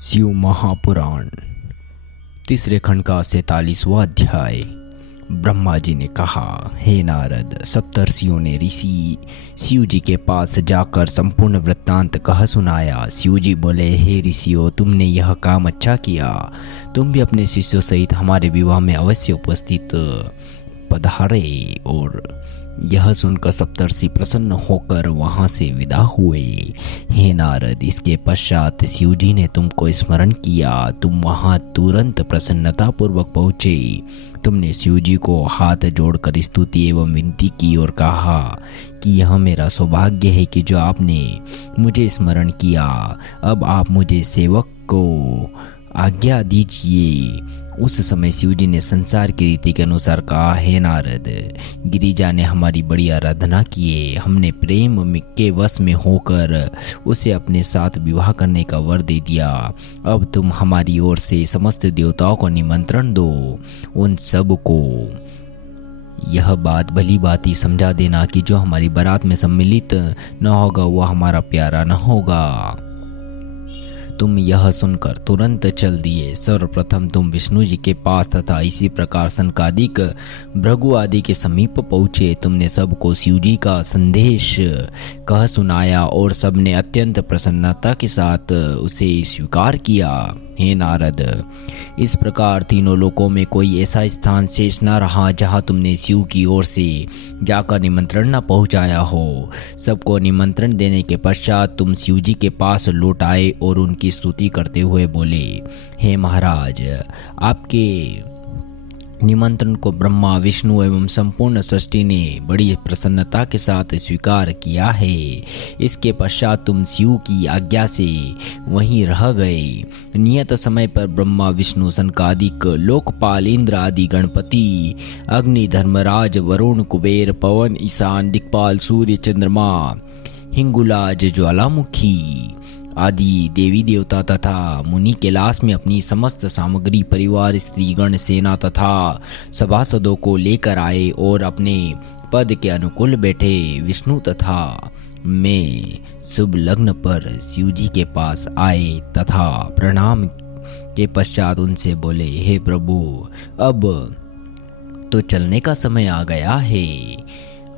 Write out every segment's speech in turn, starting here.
शिव महापुराण तीसरे खंड का 47वां अध्याय। ब्रह्मा जी ने कहा, हे नारद, सप्तर्षियों ने ऋषि शिव जी के पास जाकर संपूर्ण वृत्तांत कह सुनाया। शिव जी बोले, हे ऋषियों, तुमने यह काम अच्छा किया। तुम भी अपने शिष्यों सहित हमारे विवाह में अवश्य उपस्थित पधारे। और यह सुनकर सप्तर्षि प्रसन्न होकर वहां से विदा हुए। हे नारद, इसके पश्चात शिव जी ने तुमको स्मरण किया। तुम वहां तुरंत प्रसन्नता पूर्वक पहुंचे। तुमने शिव जी को हाथ जोड़कर स्तुति एवं विनती की और कहा कि यह मेरा सौभाग्य है कि जो आपने मुझे स्मरण किया। अब आप मुझे सेवक को आज्ञा दीजिए। उस समय शिव जी ने संसार की रीति के अनुसार कहा, हे नारद, गिरिजा ने हमारी बड़ी आराधना किए। हमने प्रेम के वश में होकर उसे अपने साथ विवाह करने का वर दे दिया। अब तुम हमारी ओर से समस्त देवताओं को निमंत्रण दो। उन सब को यह बात भली भांति समझा देना कि जो हमारी बारात में सम्मिलित न होगा वह हमारा प्यारा न होगा। तुम यह सुनकर तुरंत चल दिए। सर्वप्रथम तुम विष्णु जी के पास तथा इसी प्रकार सनकादिक भृगु आदि के समीप पहुँचे। तुमने सबको शिव जी का संदेश कह सुनाया और सबने अत्यंत प्रसन्नता के साथ उसे स्वीकार किया। हे नारद, इस प्रकार तीनों लोकों में कोई ऐसा स्थान शेष न रहा जहाँ तुमने शिव की ओर से जाकर निमंत्रण न पहुँचाया हो। सबको निमंत्रण देने के पश्चात तुम शिव जी के पास लौट आए और उनकी स्तुति करते हुए बोले, हे महाराज, आपके निमंत्रण को ब्रह्मा, विष्णु एवं संपूर्ण सृष्टि ने बड़ी प्रसन्नता के साथ स्वीकार किया है। इसके पश्चात तुम शिव की आज्ञा से वहीं रह गए। नियत समय पर ब्रह्मा, विष्णु, सनकादिक लोकपाल, इंद्र आदि गणपति, अग्नि, धर्मराज, वरुण, कुबेर, पवन, ईशान, दिक्पाल, सूर्य, चंद्रमा, हिंगुलाज, ज्वालामुखी आदि देवी देवता तथा मुनि कैलाश में अपनी समस्त सामग्री, परिवार, स्त्रीगण, सेना तथा सभासदों को लेकर आए और अपने पद के अनुकूल बैठे। विष्णु तथा मैं शुभ लग्न पर शिव जी के पास आए तथा प्रणाम के पश्चात उनसे बोले, हे प्रभु, अब तो चलने का समय आ गया है।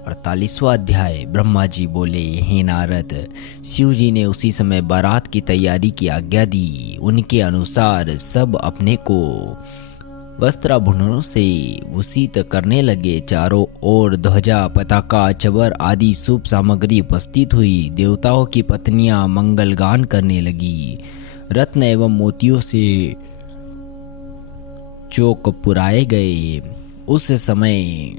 48वां अध्याय। ब्रह्मा जी बोले, हे नारद, शिव जी ने उसी समय बारात की तैयारी की आज्ञा दी। उनके अनुसार सब अपने को वस्त्राभूषणों से भूषित करने लगे। चारों ओर ध्वजा, पताका, चवर आदि शुभ सामग्री उपस्थित हुई। देवताओं की पत्नियां मंगल गान करने लगी। रत्न एवं मोतियों से चौक पुराए गए। उस समय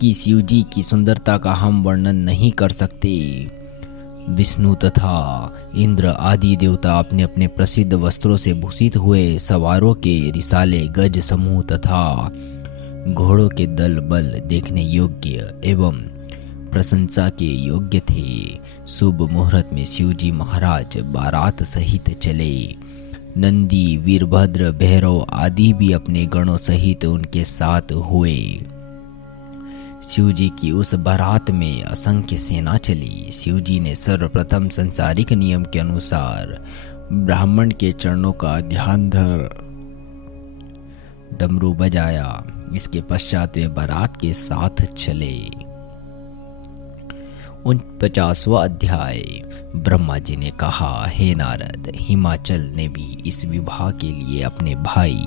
कि शिव जी की सुंदरता का हम वर्णन नहीं कर सकते। विष्णु तथा इंद्र आदि देवता अपने अपने प्रसिद्ध वस्त्रों से भूषित हुए। सवारों के रिसाले गज समूह तथा घोड़ों के दल बल देखने योग्य एवं प्रशंसा के योग्य थे। शुभ मुहूर्त में शिव जी महाराज बारात सहित चले। नंदी, वीरभद्र, भैरव आदि भी अपने गणों सहित उनके साथ हुए। शिव जी की उस बारात में असंख्य सेना चली। शिव जी ने सर्वप्रथम संसारिक नियम के अनुसार ब्राह्मण के चरणों का ध्यान धर डमरू बजाया। इसके पश्चात वे बारात के साथ चले। 49वां अध्याय। ब्रह्मा जी ने कहा, हे नारद, हिमाचल ने भी इस विवाह के लिए अपने भाई,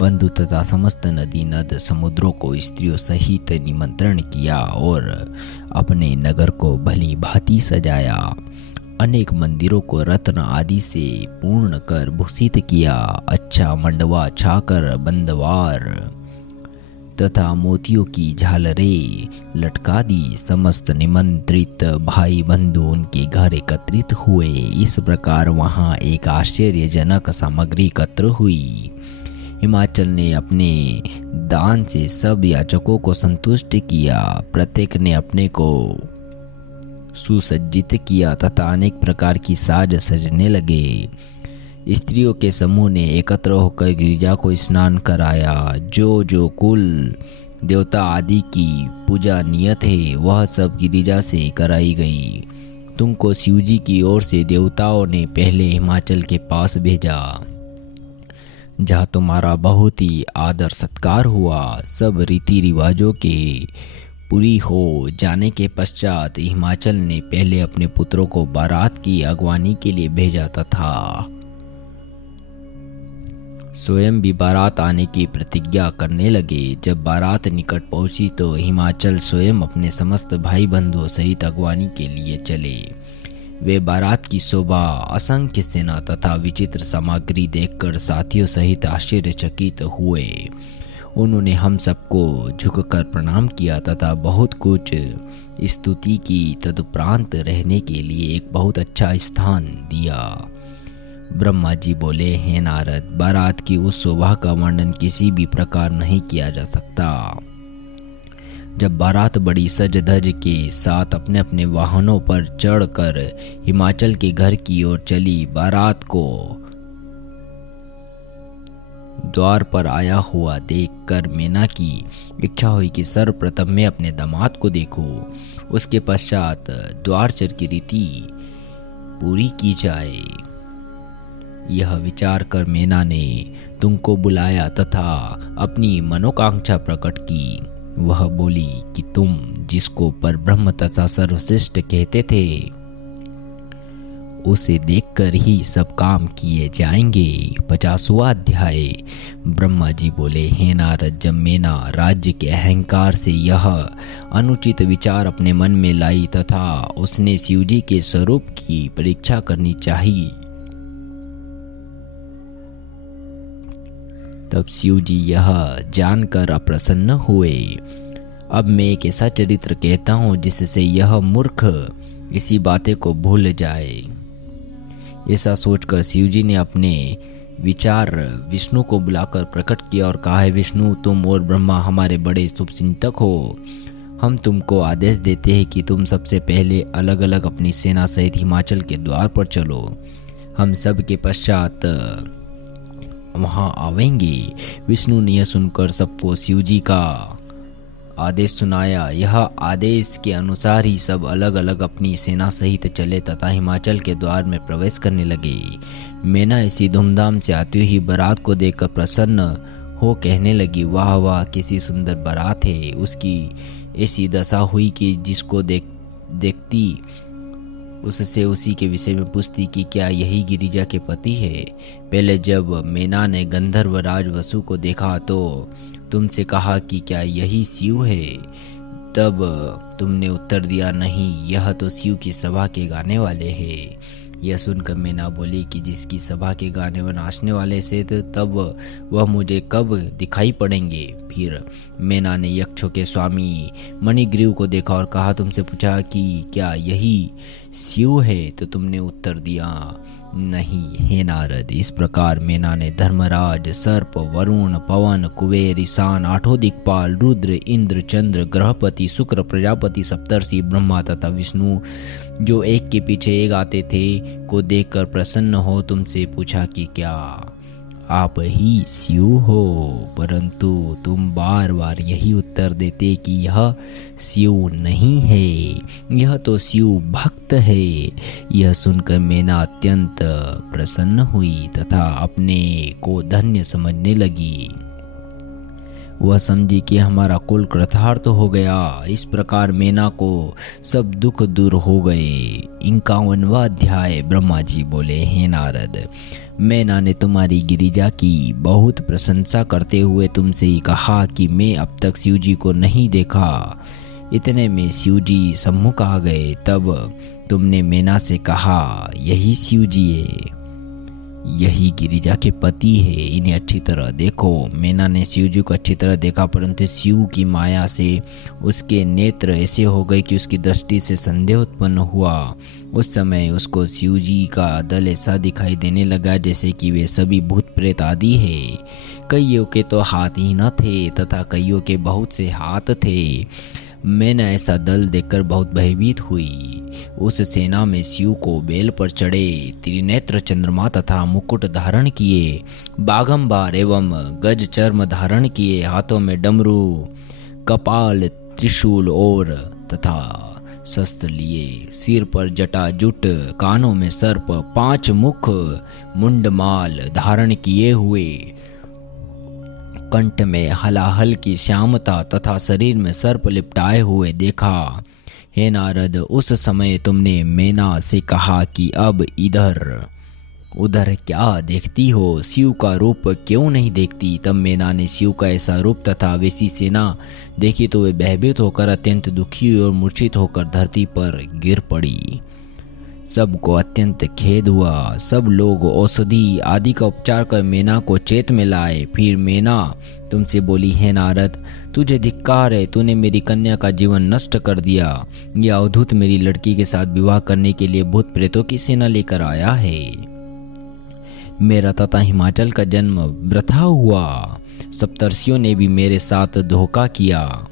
बंधु तथा समस्त नदी नद समुद्रों को स्त्रियों सहित निमंत्रण किया और अपने नगर को भली भांति सजाया। अनेक मंदिरों को रत्न आदि से पूर्ण कर भूषित किया। अच्छा मंडवा छाकर बंदवार तथा मोतियों की झालरें लटका दी। समस्त निमंत्रित भाई बंधु उनके घर एकत्रित हुए। इस प्रकार वहां एक आश्चर्यजनक सामग्री एकत्र हुई। हिमाचल ने अपने दान से सब याचकों को संतुष्ट किया। प्रत्येक ने अपने को सुसज्जित किया तथा अनेक प्रकार की साज सजने लगे। स्त्रियों के समूह ने एकत्र होकर गिरिजा को स्नान कराया। जो जो कुल देवता आदि की पूजा नियत है वह सब गिरिजा से कराई गई। तुमको शिवजी की ओर से देवताओं ने पहले हिमाचल के पास भेजा, जहाँ तुम्हारा बहुत ही आदर सत्कार हुआ। सब रीति रिवाजों के पूरी हो जाने के पश्चात हिमाचल ने पहले अपने पुत्रों को बारात की अगवानी के लिए भेजा तथा स्वयं भी बारात आने की प्रतिज्ञा करने लगे। जब बारात निकट पहुंची तो हिमाचल स्वयं अपने समस्त भाई बंधुओं सहित अगवानी के लिए चले। वे बारात की शोभा, असंख्य सेना तथा विचित्र सामग्री देखकर साथियों सहित आश्चर्यचकित हुए। उन्होंने हम सबको झुककर प्रणाम किया तथा बहुत कुछ स्तुति की। तदुपरांत रहने के लिए एक बहुत अच्छा स्थान दिया। ब्रह्मा जी बोले, हे नारद, बारात की उस शोभा का वर्णन किसी भी प्रकार नहीं किया जा सकता। जब बारात बड़ी सज धज के साथ अपने अपने वाहनों पर चढ़कर हिमाचल के घर की ओर चली, बारात को द्वार पर आया हुआ देखकर मेना की इच्छा हुई कि सर्वप्रथम मैं अपने दामाद को देखूं, उसके पश्चात द्वारचर की रीति पूरी की जाए। यह विचार कर मेना ने तुमको बुलाया तथा अपनी मनोकांक्षा प्रकट की। वह बोली कि तुम जिसको परब्रह्म तथा सर्वश्रेष्ठ कहते थे, उसे देखकर ही सब काम किए जाएंगे। 50वां अध्याय। ब्रह्मा जी बोले, हे नारद, जब मेना राज्य के अहंकार से यह अनुचित विचार अपने मन में लाई तथा उसने शिवजी के स्वरूप की परीक्षा करनी चाहिए, तब शिवजी यह जानकर अप्रसन्न हुए। अब मैं एक ऐसा चरित्र कहता हूँ जिससे यह मूर्ख इसी बातें को भूल जाए। ऐसा सोचकर शिवजी ने अपने विचार विष्णु को बुलाकर प्रकट किया और कहा, है विष्णु, तुम और ब्रह्मा हमारे बड़े शुभचिंतक हो। हम तुमको आदेश देते हैं कि तुम सबसे पहले अलग अलग अपनी सेना सहित हिमाचल के द्वार पर चलो। हम सब के पश्चात वहां आवेंगे। विष्णु ने यह सुनकर सबको शिवजी का आदेश सुनाया। यह आदेश के अनुसार ही सब अलग अलग अपनी सेना सहित चले तथा हिमाचल के द्वार में प्रवेश करने लगे। मेना इसी धूमधाम से आती हुई बारात को देखकर प्रसन्न हो कहने लगी, वाह वाह, किसी सुंदर बारात है। उसकी ऐसी दशा हुई कि जिसको देखती उससे उसी के विषय में पूछती कि क्या यही गिरिजा के पति है। पहले जब मेना ने गंधर्व राज वसु को देखा तो तुमसे कहा कि क्या यही शिव है। तब तुमने उत्तर दिया, नहीं, यह तो शिव की सभा के गाने वाले हैं। यह सुनकर मेना बोली कि जिसकी सभा के गाने व नाचने वाले से तब वह मुझे कब दिखाई पड़ेंगे। फिर मेना ने यक्षों के स्वामी मणिग्रीव को देखा और कहा, तुमसे पूछा कि क्या यही शिव है, तो तुमने उत्तर दिया, नहीं, हे नारद। इस प्रकार मेना ने धर्मराज, सर्प, वरुण, पवन, कुबेर, ईशान, आठों दिक्पाल, रुद्र, इंद्र, चंद्र, ग्रहपति, शुक्र, प्रजापति, सप्तर्षि, ब्रह्मा तथा विष्णु जो एक के पीछे एक आते थे को देखकर प्रसन्न हो तुमसे पूछा कि क्या आप ही शिव हो। परंतु तुम बार बार यही उत्तर देते कि यह शिव नहीं है, यह तो शिव भक्त है। यह सुनकर मेना अत्यंत प्रसन्न हुई तथा अपने को धन्य समझने लगी। वह समझी कि हमारा कुल कृतार्थ हो गया। इस प्रकार मेना को सब दुख दूर हो गए। 51वां अध्याय। ब्रह्मा जी बोले, हे नारद, मेना ने तुम्हारी गिरिजा की बहुत प्रशंसा करते हुए तुमसे ही कहा कि मैं अब तक शिवजी को नहीं देखा। इतने में शिवजी सम्मुख आ गए। तब तुमने मेना से कहा, यही शिवजी है, यही गिरिजा के पति है, इन्हें अच्छी तरह देखो। मेना ने शिवजी को अच्छी तरह देखा, परंतु शिव की माया से उसके नेत्र ऐसे हो गए कि उसकी दृष्टि से संदेह उत्पन्न हुआ। उस समय उसको शिवजी का दल ऐसा दिखाई देने लगा जैसे कि वे सभी भूत प्रेत आदि है। कईयों के तो हाथ ही न थे तथा कईयों के बहुत से हाथ थे। मैंने ऐसा दल देखकर बहुत भयभीत हुई। उस सेना में शिव को बेल पर चढ़े त्रिनेत्र चंद्रमा तथा मुकुट धारण किए, बागंबार एवं गज चर्म धारण किए, हाथों में डमरू, कपाल, त्रिशूल और तथा शस्त्र लिए, सिर पर जटाजुट, कानों में सर्प, 5 मुख, मुंडमाल धारण किए हुए, कंठ में हलाहल की श्यामता तथा शरीर में सर्प लिपटाए हुए देखा। हे नारद, उस समय तुमने मेना से कहा कि अब इधर उधर क्या देखती हो, शिव का रूप क्यों नहीं देखती? तब मेना ने शिव का ऐसा रूप तथा वैसी सेना देखी तो वे भयभीत होकर अत्यंत दुखी और मूर्छित होकर धरती पर गिर पड़ी। सबको अत्यंत खेद हुआ। सब लोग औषधि आदि का उपचार कर मेना को चेत में लाए। फिर मेना तुमसे बोली, हे नारद, तुझे धिक्कार है, तूने मेरी कन्या का जीवन नष्ट कर दिया। यह अवधूत मेरी लड़की के साथ विवाह करने के लिए भूत प्रेतों की सेना लेकर आया है। मेरा तथा हिमाचल का जन्म वृथा हुआ। सप्तर्षियों ने भी मेरे साथ धोखा किया।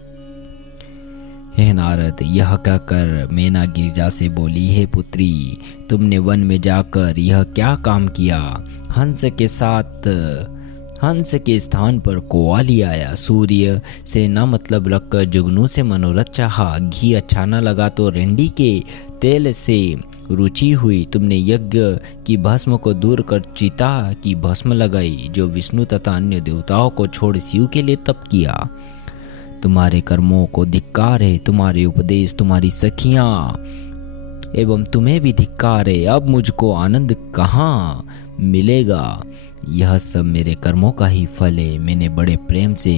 हे नारद, यह कहकर मेना गिरिजा से बोली, हे पुत्री, तुमने वन में जाकर यह क्या काम किया? हंस के स्थान पर कोवाली आया। सूर्य से न मतलब रखकर जुगनू से मनोरथ चाहा। घी अच्छा न लगा तो रेंडी के तेल से रुचि हुई। तुमने यज्ञ की भस्म को दूर कर चिता की भस्म लगाई, जो विष्णु तथा अन्य देवताओं को छोड़ शिव के लिए तप किया। तुम्हारे कर्मों को धिक्कार है, तुम्हारे उपदेश, तुम्हारी सखियां एवं तुम्हें भी धिक्कार है। अब मुझको आनंद कहाँ मिलेगा? यह सब मेरे कर्मों का ही फल है। मैंने बड़े प्रेम से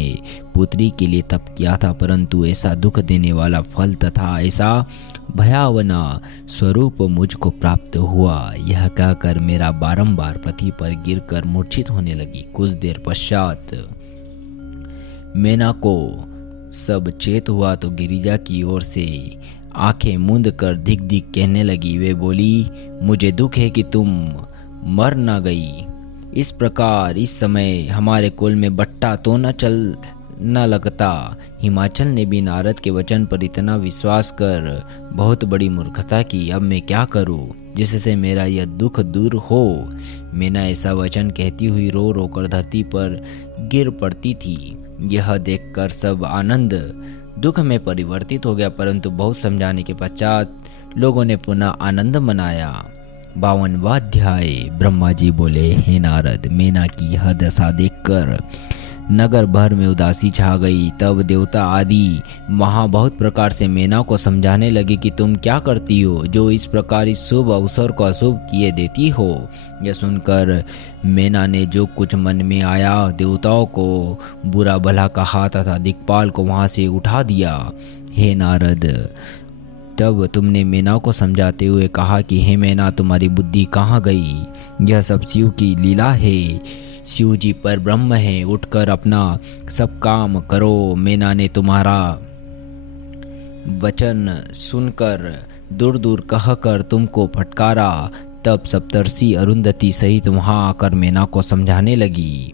पुत्री के लिए तप किया था, परंतु ऐसा दुख देने वाला फल तथा ऐसा भयावना स्वरूप मुझको प्राप्त हुआ। यह कहकर मेरा बारंबार पृथ्वी पर गिरकर मूर्छित होने लगी। कुछ देर पश्चात मेना को सब चेत हुआ तो गिरिजा की ओर से आंखें मूंद कर धिक धिक कहने लगी। वे बोली, मुझे दुख है कि तुम मर न गई। इस प्रकार इस समय हमारे कुल में बट्टा तो न लगता। हिमाचल ने भी नारद के वचन पर इतना विश्वास कर बहुत बड़ी मूर्खता की। अब मैं क्या करूं जिससे मेरा यह दुख दूर हो? मेना ऐसा वचन कहती हुई रो रो कर धरती पर गिर पड़ती थी। यह देखकर सब आनंद दुख में परिवर्तित हो गया, परंतु बहुत समझाने के पश्चात लोगों ने पुनः आनंद मनाया। 52वां अध्याय। ब्रह्मा जी बोले, हे नारद, मेना की यह दशा देखकर नगर भर में उदासी छा गई। तब देवता आदि वहाँ बहुत प्रकार से मेना को समझाने लगे कि तुम क्या करती हो, जो इस प्रकार इस शुभ अवसर को अशुभ किए देती हो। यह सुनकर मेना ने जो कुछ मन में आया देवताओं को बुरा भला कहा तथा दिक्पाल को वहाँ से उठा दिया। हे नारद, तब तुमने मेना को समझाते हुए कहा कि हे मेना, तुम्हारी बुद्धि कहाँ गई? यह सब शिव की लीला है। शिव जी पर ब्रह्म है, उठकर अपना सब काम करो। मेना ने तुम्हारा वचन सुनकर दूर दूर कहकर तुमको फटकारा। तब सप्तर्षि अरुंधति सहित वहां आकर मेना को समझाने लगी।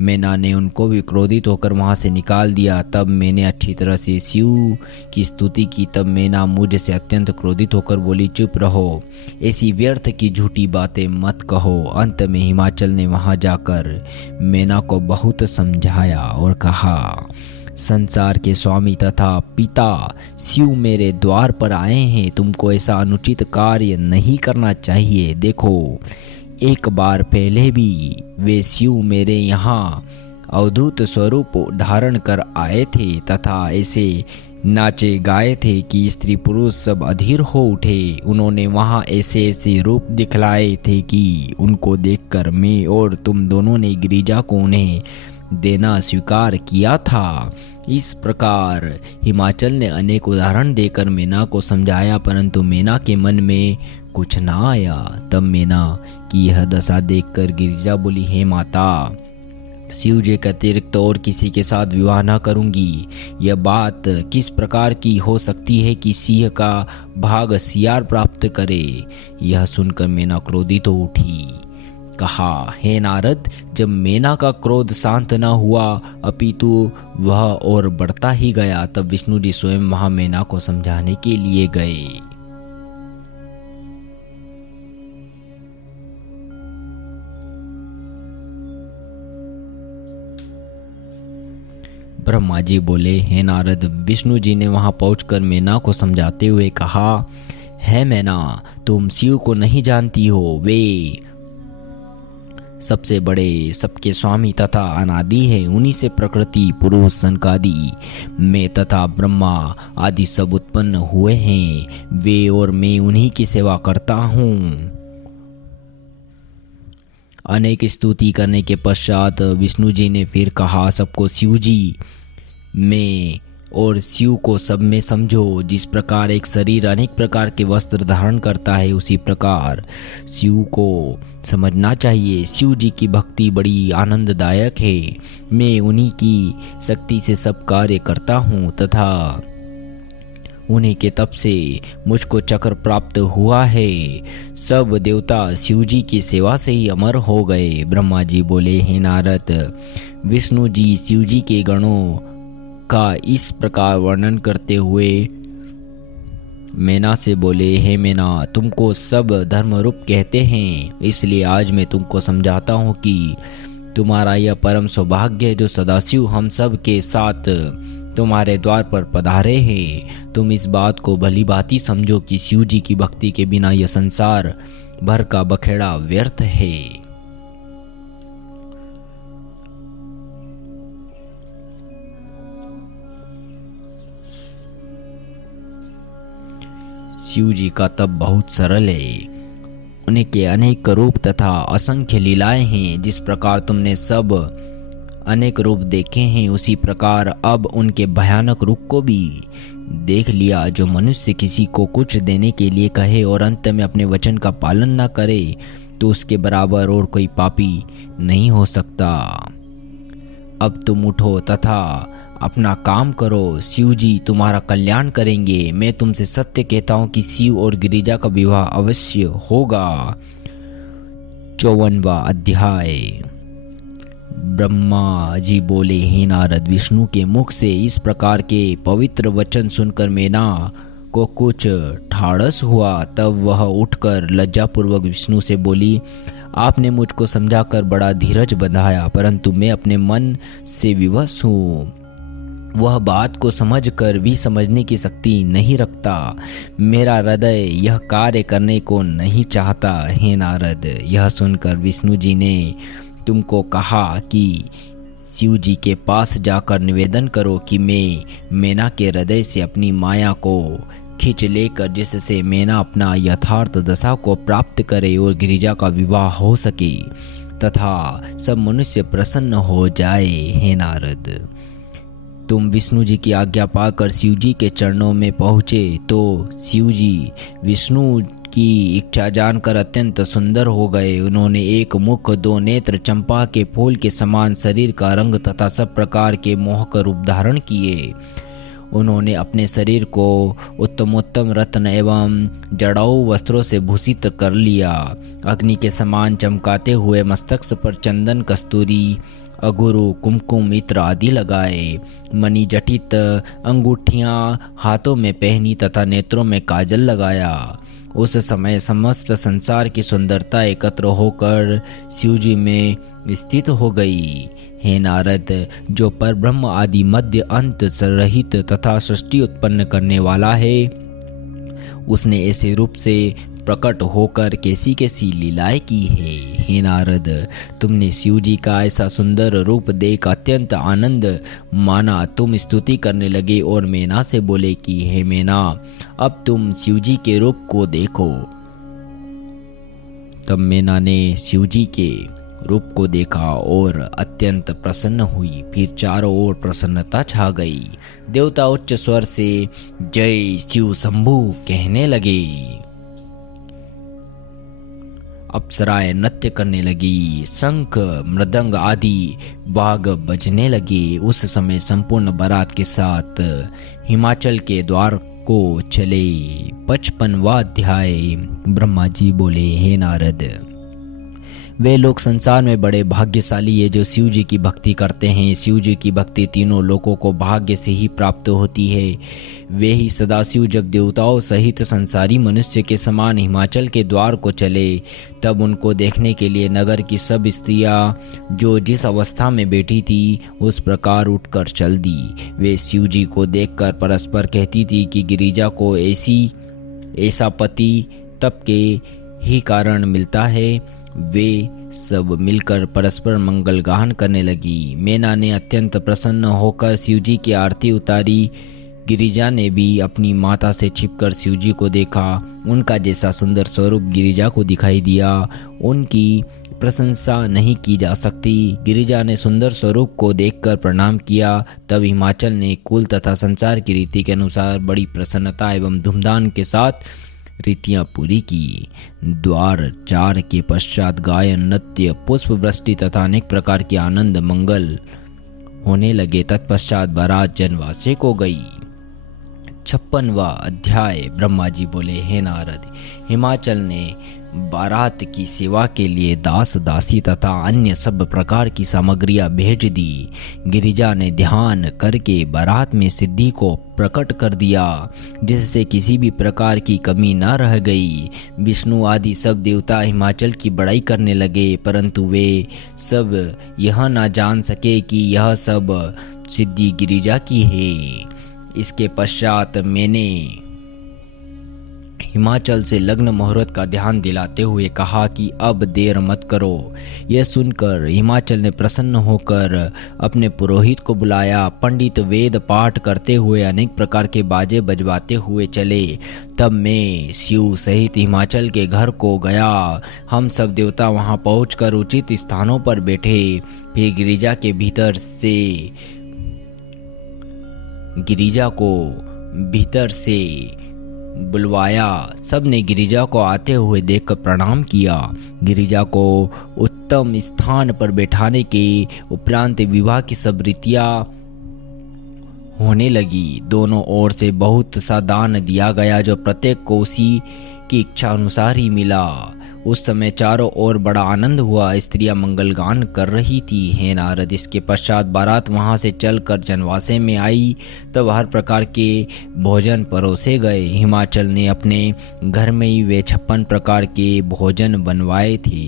मेना ने उनको भी क्रोधित होकर वहां से निकाल दिया। तब मैंने अच्छी तरह से शिव की स्तुति की। तब मेना मुझ से अत्यंत क्रोधित होकर बोली, चुप रहो, ऐसी व्यर्थ की झूठी बातें मत कहो। अंत में हिमाचल ने वहां जाकर मेना को बहुत समझाया और कहा, संसार के स्वामी तथा पिता शिव मेरे द्वार पर आए हैं। तुमको ऐसा अनुचित कार्य नहीं करना चाहिए। देखो, एक बार पहले भी वे शिव मेरे यहाँ अवधूत स्वरूप धारण कर आए थे तथा ऐसे नाचे गाए थे कि स्त्री पुरुष सब अधीर हो उठे। उन्होंने वहाँ ऐसे ऐसे रूप दिखलाए थे कि उनको देखकर मैं और तुम दोनों ने गिरिजा को उन्हें देना स्वीकार किया था। इस प्रकार हिमाचल ने अनेक उदाहरण देकर मेना को समझाया, परंतु मेना के मन में कुछ ना आया। तब मेना की यह दशा देखकर गिरिजा बोली, हे माता, शिव जी के अतिरिक्त और किसी के साथ विवाह न करूंगी। यह बात किस प्रकार की हो सकती है कि सिंह का भाग सियार प्राप्त करे? यह सुनकर मेना क्रोधित हो उठी। कहा, हे नारद, जब मेना का क्रोध शांत न हुआ अपितु वह और बढ़ता ही गया, तब विष्णु जी स्वयं वहां मेना को समझाने के लिए गए। ब्रह्मा जी बोले, हे नारद, विष्णु जी ने वहां पहुंचकर मैना को समझाते हुए कहा, है मैना, तुम शिव को नहीं जानती हो। वे सबसे बड़े, सबके स्वामी तथा अनादि है। उन्हीं से प्रकृति, पुरुष, सनकादि, मैं तथा ब्रह्मा आदि सब उत्पन्न हुए हैं। वे और मैं उन्हीं की सेवा करता हूँ। अनेक स्तुति करने के पश्चात विष्णु जी ने फिर कहा, सबको शिव जी में और शिव को सब में समझो। जिस प्रकार एक शरीर अनेक प्रकार के वस्त्र धारण करता है, उसी प्रकार शिव को समझना चाहिए। शिव जी की भक्ति बड़ी आनंददायक है। मैं उन्हीं की शक्ति से सब कार्य करता हूँ तथा उन्हीं के तप से मुझको चक्र प्राप्त हुआ है। सब देवता शिव जी की सेवा से ही अमर हो गए। ब्रह्मा जी बोले, हे नारद, विष्णु जी शिव जी के गणों का इस प्रकार वर्णन करते हुए मैना से बोले, हे मैना, तुमको सब धर्म रूप कहते हैं, इसलिए आज मैं तुमको समझाता हूँ कि तुम्हारा यह परम सौभाग्य है जो सदाशिव हम सब के साथ तुम्हारे द्वार पर पधारे हैं। तुम इस बात को भली भांति समझो कि शिव जी की भक्ति के बिना यह संसार भर का बखेड़ा व्यर्थ है। शिव जी का तप बहुत सरल है। उनके अनेक रूप तथा असंख्य लीलाएं हैं। जिस प्रकार तुमने सब अनेक रूप देखे हैं, उसी प्रकार अब उनके भयानक रूप को भी देख लिया। जो मनुष्य किसी को कुछ देने के लिए कहे और अंत में अपने वचन का पालन न करे, तो उसके बराबर और कोई पापी नहीं हो सकता। अब तुम उठो तथा अपना काम करो। शिव जी तुम्हारा कल्याण करेंगे। मैं तुमसे सत्य कहता हूँ कि शिव और गिरिजा का विवाह अवश्य होगा। 54वां अध्याय। ब्रह्मा जी बोले, हे नारद, विष्णु के मुख से इस प्रकार के पवित्र वचन सुनकर मैना को कुछ ठाड़स हुआ। तब वह उठकर लज्जापूर्वक विष्णु से बोली, आपने मुझको समझाकर बड़ा धीरज बंधाया, परंतु मैं अपने मन से विवश हूँ। वह बात को समझकर भी समझने की शक्ति नहीं रखता। मेरा हृदय यह कार्य करने को नहीं चाहता। हे नारद, यह सुनकर विष्णु जी ने तुमको कहा कि शिव जी के पास जाकर निवेदन करो कि मैं मैना के हृदय से अपनी माया को खींच लेकर, जिससे मैना अपना यथार्थ दशा को प्राप्त करे और गिरिजा का विवाह हो सके तथा सब मनुष्य प्रसन्न हो जाए। हे नारद, तुम विष्णु जी की आज्ञा पाकर शिव जी के चरणों में पहुँचे तो शिव जी विष्णु की इच्छा जानकर अत्यंत सुंदर हो गए। उन्होंने एक मुख, 2 नेत्र, चंपा के फूल के समान शरीर का रंग तथा सब प्रकार के मोहक रूप धारण किए। उन्होंने अपने शरीर को उत्तमोत्तम रत्न एवं जड़ाऊ वस्त्रों से भूषित कर लिया। अग्नि के समान चमकाते हुए मस्तक पर चंदन, कस्तूरी, अगुरु, कुमकुम, इत्र आदि लगाए। मणि जटित अंगूठियां हाथों में पहनी तथा नेत्रों में काजल लगाया। उस समय समस्त संसार की सुंदरता एकत्र होकर शिव जी में स्थित हो गई। हे नारद, जो परब्रह्म आदि मध्य अंत रहित तथा सृष्टि उत्पन्न करने वाला है, उसने ऐसे रूप से प्रकट होकर कैसी कैसी लीलाएं की है। हे नारद, तुमने शिव जी का ऐसा सुंदर रूप देख अत्यंत आनंद माना। तुम स्तुति करने लगे और मैना से बोले कि हे मैना, अब तुम शिव जी के रूप को देखो। तब मैना ने शिव जी के रूप को देखा और अत्यंत प्रसन्न हुई। फिर चारों ओर प्रसन्नता छा गई। देवता उच्च स्वर से जय शिव शंभु कहने लगे। अप्सराएं नृत्य करने लगी। शंख, मृदंग आदि वाग बजने लगे। उस समय संपूर्ण बारात के साथ हिमाचल के द्वार को चले। 55वां अध्याय। ब्रह्मा जी बोले, हे नारद, वे लोग संसार में बड़े भाग्यशाली है जो शिव जी की भक्ति करते हैं। शिव जी की भक्ति तीनों लोगों को भाग्य से ही प्राप्त होती है। वे ही सदाशिव जब देवताओं सहित संसारी मनुष्य के समान हिमाचल के द्वार को चले, तब उनको देखने के लिए नगर की सब स्त्रियां जो जिस अवस्था में बैठी थी उस प्रकार उठकर चल दी। वे शिव जी को देखकर परस्पर कहती थी कि गिरिजा को ऐसा पति तप के ही कारण मिलता है। वे सब मिलकर परस्पर मंगल गान करने लगी। मैना ने अत्यंत प्रसन्न होकर शिवजी की आरती उतारी। गिरिजा ने भी अपनी माता से छिपकर शिवजी को देखा। उनका जैसा सुंदर स्वरूप गिरिजा को दिखाई दिया, उनकी प्रशंसा नहीं की जा सकती। गिरिजा ने सुंदर स्वरूप को देखकर प्रणाम किया। तब हिमाचल ने कुल तथा संसार की रीति के अनुसार बड़ी प्रसन्नता एवं धूमधाम के साथ रीतियां पूरी की। द्वार 4 के पश्चात गायन, नृत्य, पुष्प वृष्टि तथा अनेक प्रकार के आनंद मंगल होने लगे। तत्पश्चात बारात जनवासे को गई। 56वां अध्याय। ब्रह्मा जी बोले, हे नारद, हिमाचल ने बारात की सेवा के लिए दास दासी तथा अन्य सब प्रकार की सामग्रियां भेज दी। गिरिजा ने ध्यान करके बारात में सिद्धि को प्रकट कर दिया, जिससे किसी भी प्रकार की कमी न रह गई। विष्णु आदि सब देवता हिमाचल की बड़ाई करने लगे, परंतु वे सब यह न जान सके कि यह सब सिद्धि गिरिजा की है। इसके पश्चात मैंने हिमाचल से लग्न मुहूर्त का ध्यान दिलाते हुए कहा कि अब देर मत करो। यह सुनकर हिमाचल ने प्रसन्न होकर अपने पुरोहित को बुलाया। पंडित वेद पाठ करते हुए अनेक प्रकार के बाजे बजवाते हुए चले। तब मैं शिव सहित हिमाचल के घर को गया। हम सब देवता वहां पहुंचकर उचित स्थानों पर बैठे। फिर गिरिजा को भीतर से बुलवाया। सब ने गिरिजा को आते हुए देखकर प्रणाम किया। गिरिजा को उत्तम स्थान पर बैठाने के उपरांत विवाह की सब रीतियां होने लगी। दोनों ओर से बहुत सा दान दिया गया, जो प्रत्येक को उसी की इच्छा अनुसार ही मिला। उस समय चारों ओर बड़ा आनंद हुआ। स्त्रियां मंगलगान कर रही थी। हे नारद, इसके पश्चात बारात वहां से चलकर जनवासे में आई। तब हर प्रकार के भोजन परोसे गए। हिमाचल ने अपने घर में ही वे 56 प्रकार के भोजन बनवाए थे।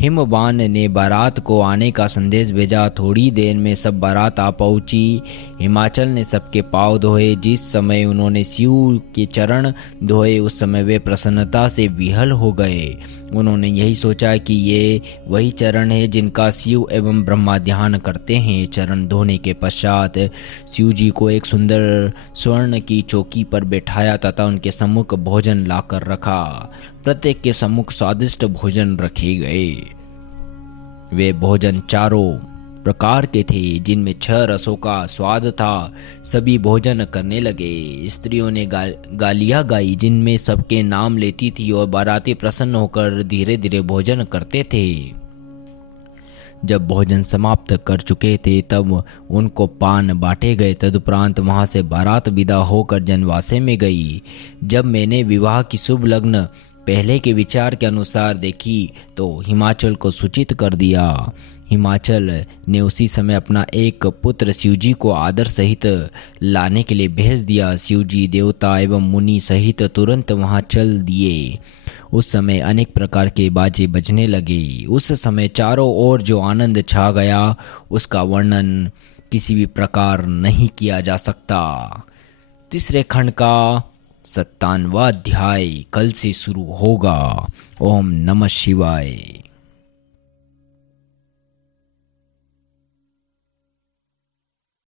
हिमवान ने बारात को आने का संदेश भेजा। थोड़ी देर में सब बारात आ पहुंची। हिमाचल ने सबके पांव धोए। जिस समय उन्होंने शिव के चरण धोए, उस समय वे प्रसन्नता से विहल हो गए। उन्होंने यही सोचा कि ये वही चरण है जिनका शिव एवं ब्रह्मा ध्यान करते हैं। चरण धोने के पश्चात शिव जी को एक सुंदर स्वर्ण की चौकी पर बैठाया तथा उनके सम्मुख भोजन लाकर रखा। प्रत्येक के सम्मुख स्वादिष्ट भोजन रखे गए। वे भोजन चारों प्रकार के थे, जिनमें 6 रसों का स्वाद था। सभी भोजन करने लगे। स्त्रियों ने गालियां गाई, जिनमें सबके नाम लेती थी, और बाराती प्रसन्न होकर धीरे धीरे भोजन करते थे। जब भोजन समाप्त कर चुके थे, तब उनको पान बांटे गए। तदुपरांत वहां से बारात विदा होकर जनवासे में गई। जब मैंने विवाह की शुभ लग्न पहले के विचार के अनुसार देखी, तो हिमाचल को सूचित कर दिया। हिमाचल ने उसी समय अपना एक पुत्र शिवजी को आदर सहित लाने के लिए भेज दिया। शिवजी देवता एवं मुनि सहित तुरंत वहां चल दिए। उस समय अनेक प्रकार के बाजे बजने लगे। उस समय चारों ओर जो आनंद छा गया, उसका वर्णन किसी भी प्रकार नहीं किया जा सकता। तीसरे खंड का 57वां अध्याय कल से शुरू होगा। ओम नमः शिवाय।